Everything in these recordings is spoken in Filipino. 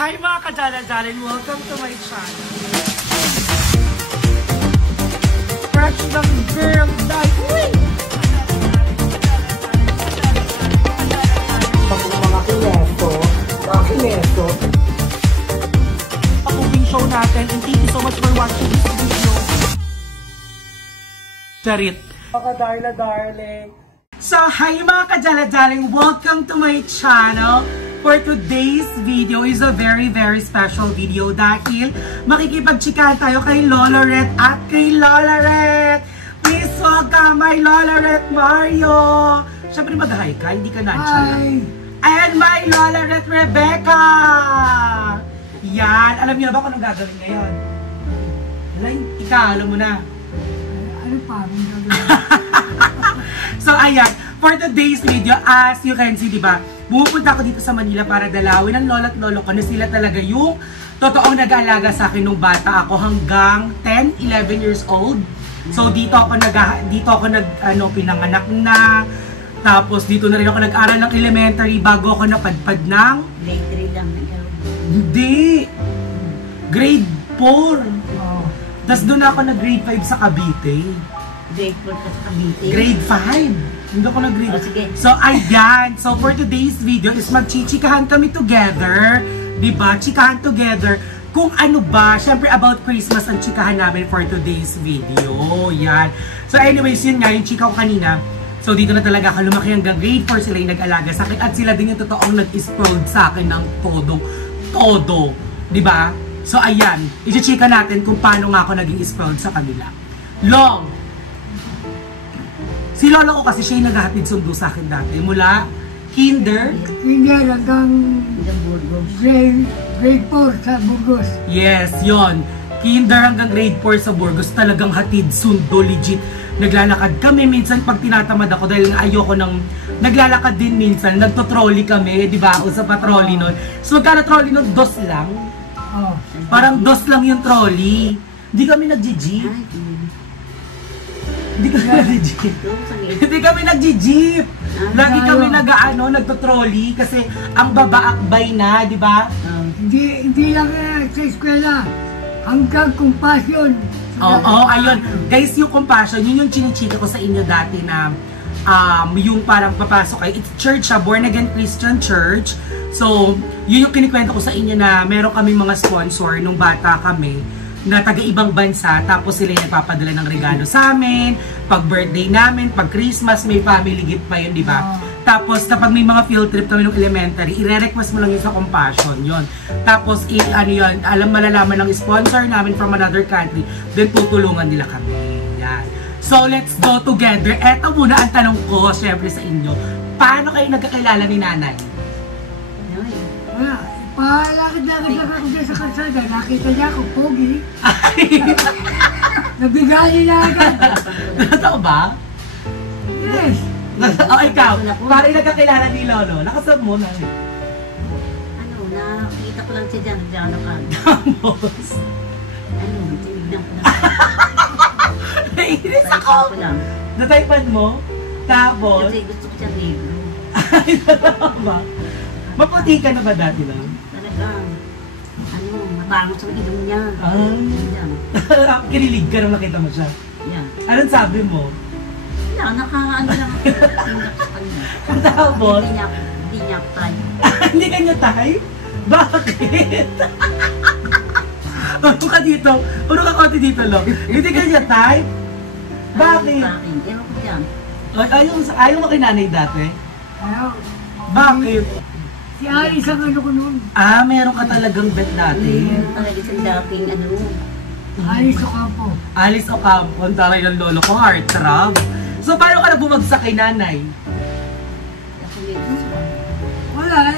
Hi mga kadala-dalan, welcome to my channel. Fresh ng girl night. Pag mga kineto. Pag-moving show natin, and thank you so much for watching this video. Charit. Mga darling. So, hi mga kadala-dalan, welcome to my channel. For today's video is a very special video dahil makikipagchikahan tayo kay Loloret at kay Loloret. Please welcome my Loloret Mario. Siyempre mag-hi ka, hindi ka nonchalant. And my Loloret Rebecca. Yan, alam niyo na ba kung anong gagawin ngayon? Ikaw, alam mo na. Ano pa? So ayan, for today's video, as you can see, diba, pupunta ako dito sa Manila para dalawin ang lola at lolo ko na sila talaga yung totoong nag-aalaga sa akin nung bata ako hanggang 10, 11 years old. So dito ako pinanganak na. Tapos dito na rin ako nag-aral ng elementary bago ako napadpad ng grade 3 lang. Hindi. Grade 4. Tapos doon ako nag-grade 5 sa Cavite. Grade 4 ka sa Cavite? Grade 5. Hindi ako nag-grade. Oh, sige. So, ayan. So, for today's video is magchichikahan kami together. Diba? Chikahan together. Kung ano ba, syempre about Christmas ang chikahan namin for today's video. Yan. So, anyways, yun nga, yung chika ko kanina. So, dito na talaga ako lumaki hanggang grade 4 sila yung nag-alaga sa akin. At sila din yung totoong nag-spoiled sa akin ng todo. Diba? So, ayan. I-chika natin kung paano nga ako naging spoiled sa kanila. Long! Si lolo ko kasi siya yung naghahatid sundo sa akin dati. Mula kinder hanggang grade 4 sa Burgos. Yes, yon. Kinder hanggang grade 4 sa Burgos. Talagang hatid sundo, legit. Naglalakad kami minsan pag tinatamad ako dahil ayoko nang naglalakad din minsan. Nagto-trolley kami, di ba? O sa patrolly nun. So magkano trolley nun? 2 lang. Parang 2 lang yung trolley. Hindi kami nag-jeep. Hindi kami nag-jeep. Lagi kami nagto-trolley kasi ang babaakbay na, di ba? Hindi lang sa eskwela. Hanggang Compassion. Oo, ayun. Guys, yung Compassion, yun yung chinichika ko sa inyo dati na yung parang papasok kayo. It's church, Born Again Christian Church. So, yun yung kinikwento ko sa inyo na meron kami mga sponsor nung bata kami na taga-ibang bansa, tapos sila yung nagpapadala ng regalo sa amin, pag birthday namin, pag Christmas, may family gift pa yun, di ba? Tapos, kapag may mga field trip kami ng elementary, i-request mo lang yun sa Compassion, yun. Tapos, malalaman ng sponsor namin from another country, then tutulungan nila kami. Yan. So, let's go together. Eto muna ang tanong ko, syempre sa inyo. Paano kayo nagkakilala ni nanay? Palakad-lakad ako dyan sa kalsada, nakita niya ako, pogi. Nabigali na agad. Totoo ba? Yes. O ikaw, paano nagkakilala ni Lolo? Nakasab mo na. Nakita ko lang siya dyan, naglalakad. Tapos? Tinignan ko lang. Nainis ako. Nataypan mo? Tapos? Kasi gusto ko siya negro. Ay, totoo ba? Maputi ka na ba dati lang? Talagang, mabango sa ilong niya. Kinilig ka nung nakita mo siya? Yeah. Anong sabi mo? Lang sa kanya. Tapos? Hindi niya tayo. Hindi ka niya type? Bakit? Puro ka dito. Puro ka konti dito, Lo. Hindi ka niya type? Bakit? Ewan ko dyan. Ayaw mo kay nanay dati? Ayaw. Bakit? Si Alice ang ano ko noon. Meron ka talagang bet dati? Talaga sa dating Alice Ocampo. Alice Ocampo, ang taray ng lolo ko, heartthrob. So, paano ka na bumagsak kay nanay? Wala,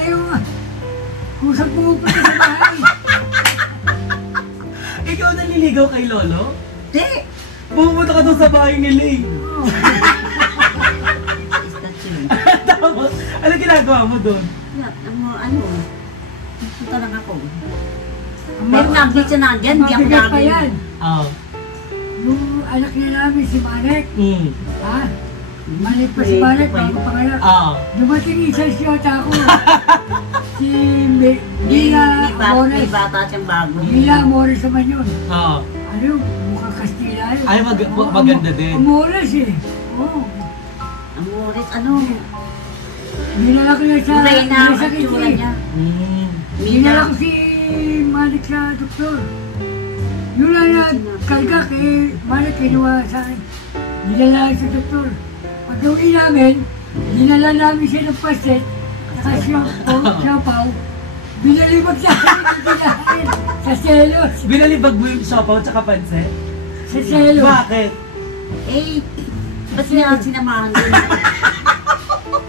kusap mo pa sa bahay. Ikaw naliligaw kay lolo? Hindi! Pumunta ka doon sa bahay nila eh. Tapos, ano ginagawa mo doon? Punta lang ako. Pero nag-date siya nandyan, hindi ako Mabigat pa yan. Oo. Yung anak niya namin, si Manek. Malik pa si Malik, bago panganak. Oo. Dumating isang siyota ako. Si May Mila Amores. bata siyang bago. Mila Amores naman yun. Oo. Ano, mukhang Kastila yun. Ay, maganda din. Amores eh. Oo. Amores, ano? Dinala ko yun sa... Morena ang sa itsura kitchen. niya. Dinala ko si Malik sa doktor. Yun lang nagkarga kay Malik, kinuha sa akin. Dinala sa doktor. Pag uwi namin, dinala namin siya ng paset, saka siyapaw. Binalibag sa akin yung kinain sa selos. Binalibag mo yung siopaw tsaka pansit? Sa selos. Bakit? Eh, ba't niya sinamahan doon?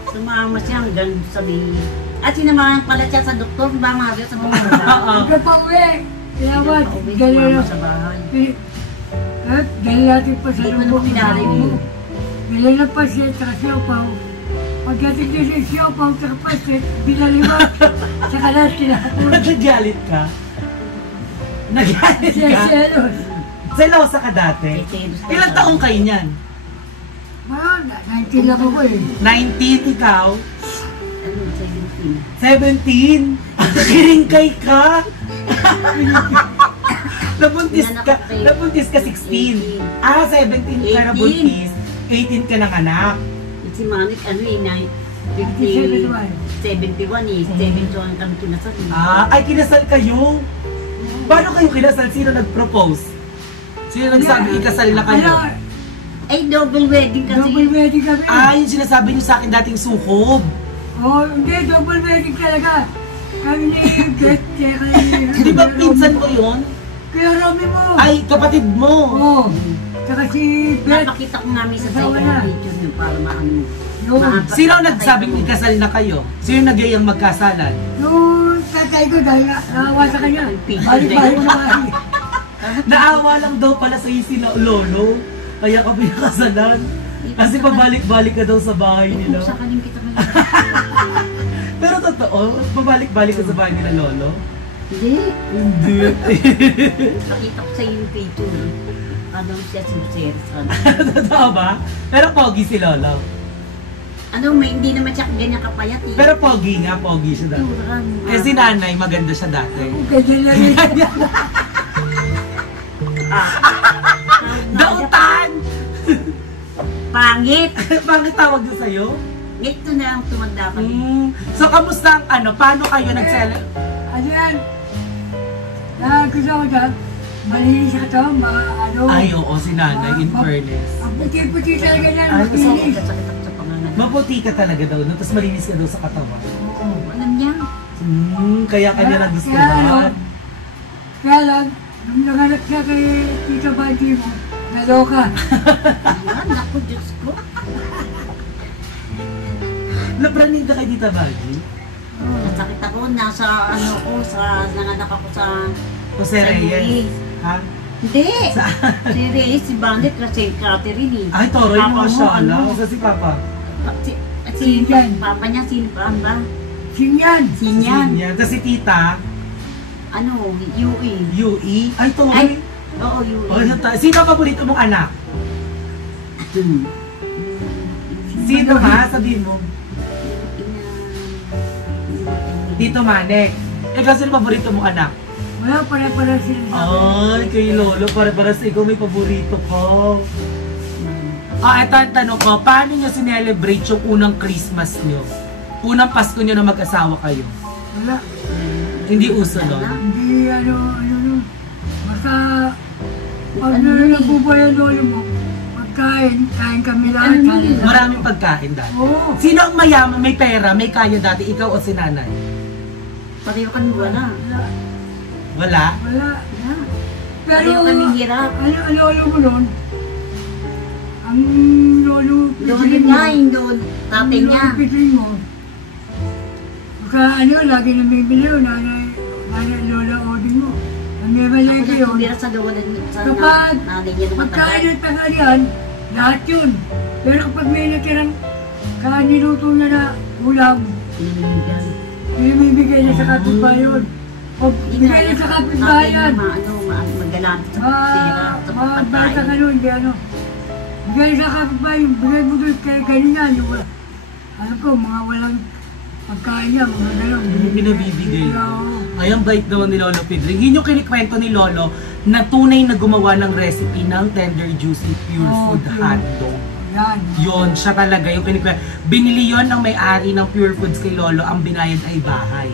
Sumama siya hanggang sabi. At sinamahan pala siya sa doktor, ba mga sa mga Oo. Ika pa uwi. Kaya ba, Sumama sa bahay. at dahil natin pa sa Hindi ko na lubong pinarinig. Dahil na paset, saka siyapaw. Pagdating niya sa siyapaw, saka paset, binalibag. Saka lahat kinapon. Nagalit ka? Nagalit Sa ka? selos. Selosa ka dati? Ilang taong kayo niyan? Mga 19 lang ako eh. 19, ikaw? Ano, 17? Kiringkay ka? Nabuntis ka 16. Ah, 17 ka nabuntis. 18 ka ng anak. Si Manik, ano eh, 71 eh. 71 kami kinasal. Ah, ay kinasal kayo? Paano kayo kinasal? Sino nag-propose? Sino nagsabi ikasal na kayo? Ay, double wedding kasi. Double wedding kami. Ah, yung sinasabi niyo sa akin dating sukob. Oh, hindi, double wedding talaga. Kami ni Beth, kaya kami Di ba pinsan mo yun? Kaya Romy mo. Ay, kapatid mo. Oo. Tsaka si Beth. Napakita ko namin sa Asawa sa'yo na. ng picture niyo para maano. Yung, Sino nagsabing ikasal na kayo? Sino nagayang magkasalan? yung tatay ko dahil naawa sa kanya. Balik-balik na kami. Naawa lang daw pala sa si Lolo. Kaya kami nakasalan. Kasi pabalik-balik ka daw sa bahay nila. Sa kanin kita man. Pero totoo, pabalik-balik ka sa bahay nila Lolo? Hindi. Hindi. Nakita ko sa yung picture. Ano siya si Luceres. Totoo ba? Pero pogi si Lolo. Ano, may hindi naman siya ganyan kapayat eh. Pero pogi nga, pogi siya dati. Turan. Eh si nanay, maganda siya dati. Ganyan lang yun. Dautan! Pangit! Bakit tawag na sa'yo? Ito na ang tumanda kami. So, kamusta ang ano? Paano kayo nag-celebrate? Ano yan? Gusto ko dyan. Malinis ka to, ano. Ay, oo, si nanay, in fairness. Ang puti-puti talaga yan, Ay, Kasi makinis. kasakit ako sa pangalan. Maputi ka talaga daw, no? Tapos malinis ka daw sa katawan. Oo, alam niya. Kaya kanya nagustuhan. Kaya lang, nung nanganak siya kay Tita Banti mo, naloka. Ayan, naku, Diyos ko. Napranida kay Tita Baggy? Nasakit ako, nasa ano ko, sa nanganak ako sa Jose Reyes? Ha? Hindi! Si Reyes, si Bandit, kasi Catherine eh. Ay, toroy Papa mo mo, siya. ano? Sa si Papa. Si Papa niya, si Pamba. Sinyan. Sinyan. Tapos si Tita, Ano, UE. UE. Ay, toroy. Ay, oo, UE. Oh, sino ang paborito mong anak? Sino ha? Sabihin mo. Tito Manek. Ikaw sino paborito mong anak? Wala, pare-pare sila. Ay, kay Lolo, para sa ikaw may paborito ko. Ito ang tanong ko, paano nyo sinelebrate yung unang Christmas nyo? Unang Pasko nyo na mag-asawa kayo? Wala. Hindi uso nun? Hindi, ano, basta, pag nabubuhay ang lolo mo, kain kami lahat. Maraming pagkain dati. Oo. Sino ang mayaman, may pera, may kaya dati, ikaw o si nanay? Pareho kami wala. Wala? Wala. Pero, Pareho kami hirap. ang lolo mo nun, ang lolo Doon niya, yung doon, tatay niya. Lolo Pitring mo, baka lagi na may bilo, nanay, lola Odin mo. Ang may balay Ako kayo. nagtubira sa gawalan sa Kapag nanay niya na pagkain matagal. ng tanghalian, lahat yun. Pero kapag may natirang niluto na ulam, Pinamimigan. bibigay na sa kapitbayan. Pag bigay na sa kapitbayan, Magalaan sa pera, sa magbasa ka pagkain. nun, di ano. Bigay sa kapitbahay, yung bigay mo doon kay kanina, yung alam ko, mga walang pagkain niya, mga gano'n. Yung pinabibigay. Oo. Ay, ang bait naman ni Lolo Pedring. Yun yung kinikwento ni Lolo na tunay na gumawa ng recipe ng tender, juicy, pure Oh, food pure. hotdog. Yan. Yun, siya talaga yung kinikwento. Binili yon ng may-ari ng Pure Foods kay Lolo, ang binayad ay bahay.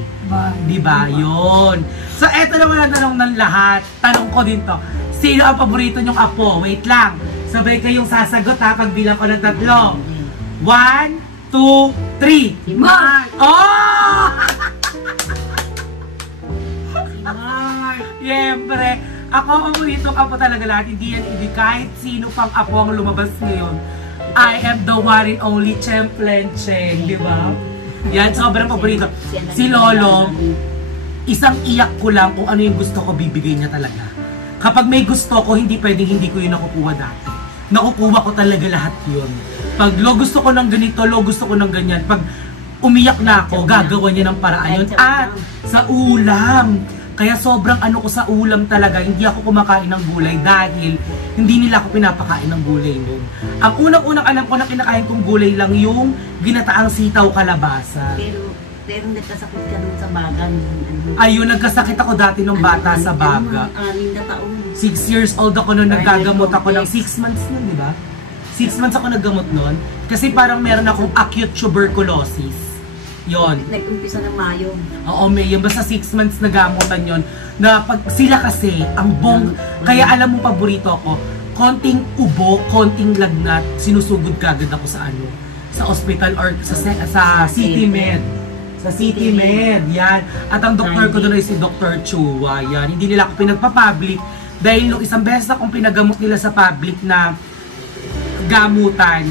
Di ba? Yun. So, eto naman ang tanong ng lahat. Tanong ko din to. Sino ang paborito nyong apo? Wait lang. Sabay kayong sasagot ha, pagbilang ko ng 3. 1, 2, 3. Si Mark! Oh! Si Mark! Siyempre, ako ang paboritong apo talaga lahat. Hindi yan, hindi kahit sino pang apo ang lumabas ngayon. I am the one and only Chemplencheng, di ba? Yan, sobrang paborito. Si Lolo, isang iyak ko lang kung ano yung gusto ko, bibigay niya talaga. Kapag may gusto ko, hindi pwedeng hindi ko yun nakukuha dati. Nakukuha ko talaga lahat yun. Pag lo gusto ko ng ganito, lo gusto ko ng ganyan. Pag umiyak na ako, gagawa niya ng paraan yun. At sa ulam. Kaya sobrang ano ko sa ulam talaga, hindi ako kumakain ng gulay dahil hindi nila ako pinapakain ng gulay nun. Ang unang-unang alam ko na kinakain kong gulay lang yung ginataang sitaw kalabasa. Pero nagkasakit ka dun sa baga. Ayun, nagkasakit ako dati nung bata sa baga. 6 na taon. 6 years old ako nung naggagamot ako ng 6 months nun, di ba? 6 months ako naggamot nun. Kasi parang meron akong acute tuberculosis. Yon. Nag-umpisa ng Mayo. Oo, may yun. Basta 6 months nagamutan yon. Na pag sila kasi, ang kaya alam mo paborito ako, konting ubo, konting lagnat, sinusugod kagad ako sa ano, sa hospital or sa City Med. Sa City Med, yan. At ang doktor ko doon ay si Dr. Chua, yan. Hindi nila ako pinagpa-public dahil nung isang beses akong pinagamot nila sa public na gamutan,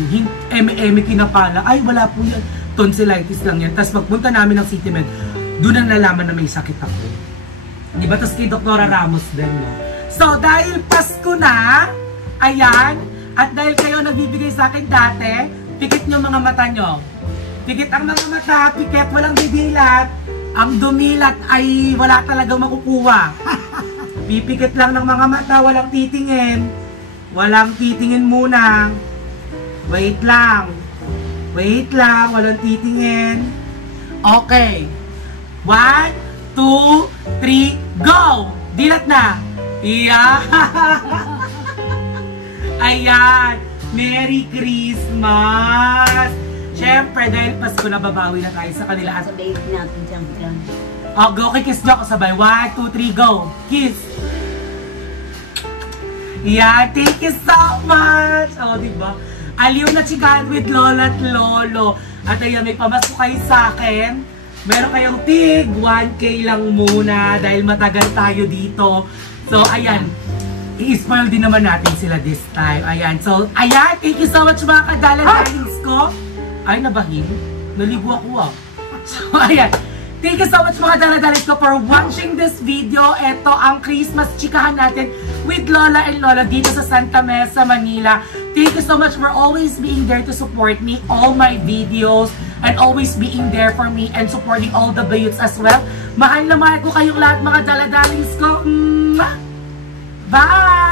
eme kinapala, ay wala po yan. Tonsillitis lang yan. Tapos pagpunta namin ng City Med, doon ang nalaman na may sakit ako. Di ba? Tapos kay Dr. Ramos din, no? So, dahil Pasko na, ayan, at dahil kayo nagbibigay sa akin dati, pikit nyo mga mata nyo. Pikit ang mga mata, pikit, walang didilat. Ang dumilat ay wala talagang makukuha. Pipikit lang ng mga mata, walang titingin. Walang titingin muna. Wait lang. Wait lang, walang titingin. Okay. 1, 2, 3, go! Dilat na! Yeah! Ayan! Merry Christmas! Siyempre, dahil Pasko na babawi na tayo sa kanila. Sabayin natin siyang Oh, go kay Kiss Jock sabay. 1, 2, 3, go! Kiss! Yeah, thank you so much! Oh, diba? Aliw na chikahan with Lola at Lolo. At ayan, may pamasko kayo sa akin. Meron kayong tig, 1K lang muna dahil matagal tayo dito. So, ayan, i-spoil din naman natin sila this time. Ayan, so, ayan, thank you so much mga kadala-dalings ko. Ay, nabahin. Naligo ako ah. So, ayan. Thank you so much mga dala-dalings ko for watching this video. Ito ang Christmas chikahan natin with Lola and Lola dito sa Santa Mesa, Manila. Thank you so much for always being there to support me, all my videos, and always being there for me and supporting all the bayuts as well. Mahal na mahal ko kayong lahat mga dala-dalings ko. Bye!